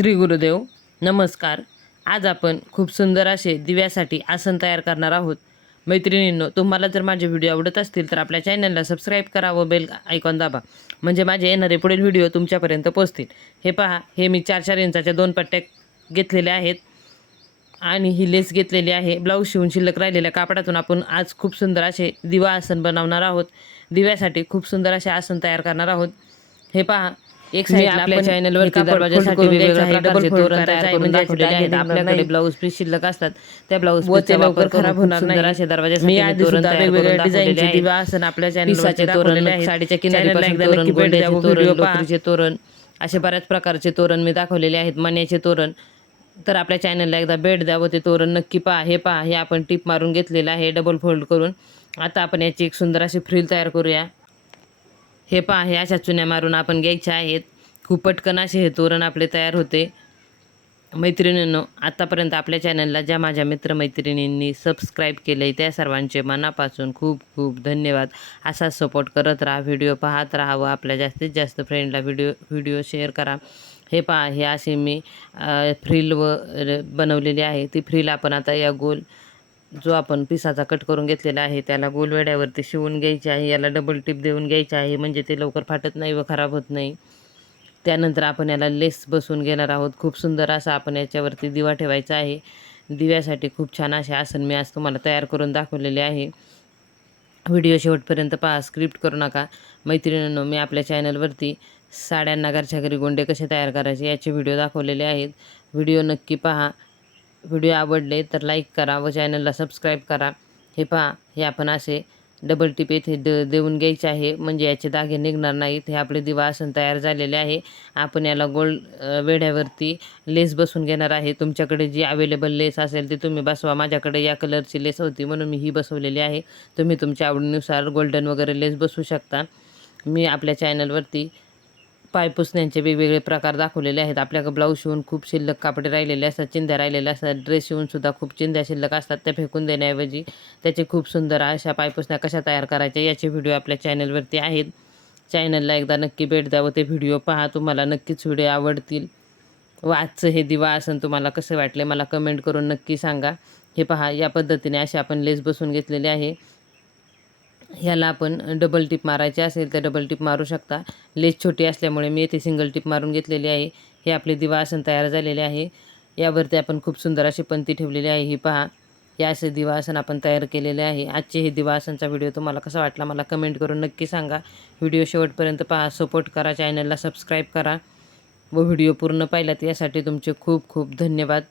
श्री गुरुदेव नमस्कार. आज आपण खूप सुंदर असे दिव्यासाठी आसन तयार करणार आहोत. मैत्रिणींनो तुम्हाला जर माझे व्हिडिओ आवडत असतील तर आपल्या चॅनलला सबस्क्राईब करा व बेल आयकॉन दाबा. म्हणजे माझे येणारे पुढील व्हिडिओ तुमच्यापर्यंत पोहोचतील. हे पहा हे मी चार चार इंचाच्या दोन पट्ट्या घेतलेल्या आहेत. आणि ही लेस घेतलेली आहे. ब्लाऊज शिवून शिल्लक राहिलेल्या कापडातून आपण आज खूप सुंदर असे दिवा आसन बनवणार आहोत. दिव्यासाठी खूप सुंदर असे आसन तयार करणार आहोत. हे पहा एक साईडला आपल्या वेगवेगळ्या प्रकारचे तोरण तयार करून म्हणजे दाखवलेले त्याचे आहेत. दागिने आपल्याकडे. ब्लाऊज पीस शिल्लक असतात त्या ब्लाऊज पीसचा वापर खराब होणार सुंदर नाही असे दरवाजासाठी तोरण तयार वेगवेगळ्या डिझाईनचे. दिवा आसन आपल्या. साडीच्या किनारीपासून गोंड्याचे. लोकरीचे तोरण असे बऱ्याच प्रकारचे तोरण मी दाखवलेले आहेत मण्याचे तोरण तर आपल्या चॅनलला एकदा भेट द्या व ते तोरण नक्की पहा हे पहा हे आपण टीप मारून घेतलेलं आहे डबल फोल्ड करून आता आपण याची एक सुंदर अशी फ्रिल तयार करूया हे पहा हे अशा चुन्या मारून आपण घ्यायच्या आहेत. खूप पटकन असे हे तोरण आपले तयार होते. मैत्रिणींनो आत्तापर्यंत आपल्या चॅनलला ज्या माझ्या मित्रमैत्रिणींनी सबस्क्राईब केलं आहे त्या सर्वांचे मनापासून खूप खूप धन्यवाद. असाच सपोर्ट करत राहा व्हिडिओ पाहत राहा व आपल्या जास्तीत जास्त फ्रेंडला व्हिडिओ व्हिडिओ शेअर करा. हे पहा हे असे मी फ्रील व बनवलेली आहे. ती फ्रील आपण आता या गोल जो आपण पिसाचा कट करून घेतलेला आहे त्याला गोलवेड्यावरती शिवून घ्यायची आहे याला डबल टिप देऊन घ्यायची आहे म्हणजे ते लवकर फाटत नाही व खराब होत नाही. त्यानंतर आपण याला लेस बसवून घेणार आहोत. खूप सुंदर असा आपण याच्यावरती दिवा ठेवायचा आहे. दिव्यासाठी खूप छान असे आसन मी आज तुम्हाला तयार करून दाखवलेले आहे. व्हिडिओ शेवटपर्यंत पहा स्क्रिप्ट करू नका. मैत्रिणींनो मी आपल्या चॅनलवरती साड्यांना घरच्या घरी गोंडे कसे तयार करायचे याचे व्हिडिओ दाखवलेले आहेत. व्हिडिओ नक्की पहा. व्हिडिओ आवडले तर लाईक करा व चॅनलला सबस्क्राईब करा. हे पहा हे आपण असे डबल टिप येथे द देऊन घ्यायचे आहे. म्हणजे याचे दागे निघणार नाहीत. हे आपले दिवा आसन तयार झालेले आहे. आपण याला गोल्ड वेढ्यावरती लेस बसून घेणार आहे. तुमच्याकडे जी अवेलेबल लेस असेल ती तुम्ही बसवा. माझ्याकडे या कलरची लेस होती म्हणून मी ही बसवलेली आहे. तुम्ही तुमच्या आवडीनुसार गोल्डन वगैरे लेस बसवू शकता. मी आपल्या चॅनलवरती पाय पुसण्यांचे वेगवेगळे प्रकार दाखवलेले आहेत. आपल्याकडे ब्लाऊज शिवून खूप शिल्लक कापडे राहिलेले असतात चिंध्या राहिलेल्या असतात. ड्रेस शिवून सुद्धा खूप चिंध्या शिल्लक असतात. त्या फेकून देण्याऐवजी त्याचे खूप सुंदर अशा पायपुसण्या कशा तयार करायच्या याचे व्हिडिओ आपल्या चॅनलवरती आहेत. चॅनलला एकदा नक्की भेट द्या व ते व्हिडिओ पहा. तुम्हाला नक्कीच व्हिडिओ आवडतील. व आजचं हे दिवा आसन तुम्हाला कसं वाटले मला कमेंट करून नक्की सांगा. हे पहा या पद्धतीने असे आपण लेस बसून घेतलेले आहे. ह्याला आपण डबल टिप मारायची असेल तर डबल टिप मारू शकता. लेस छोटी असल्यामुळे मी येथे सिंगल टिप मारून घेतलेली आहे. हे आपले दिवा आसन तयार झालेले आहे. यावरती आपण खूप सुंदर अशी पंती ठेवलेली आहे. ही पहा. हे असे दिवासन आपण तयार केलेले आहे. आजचे हे दिवासनचा व्हिडिओ तुम्हाला कसा वाटला मला कमेंट करून नक्की सांगा. व्हिडिओ शेवटपर्यंत पहा. सपोर्ट करा. चॅनलला सबस्क्राईब करा. व व्हिडिओ पूर्ण पाहिलात यासाठी तुमचे खूप खूप धन्यवाद.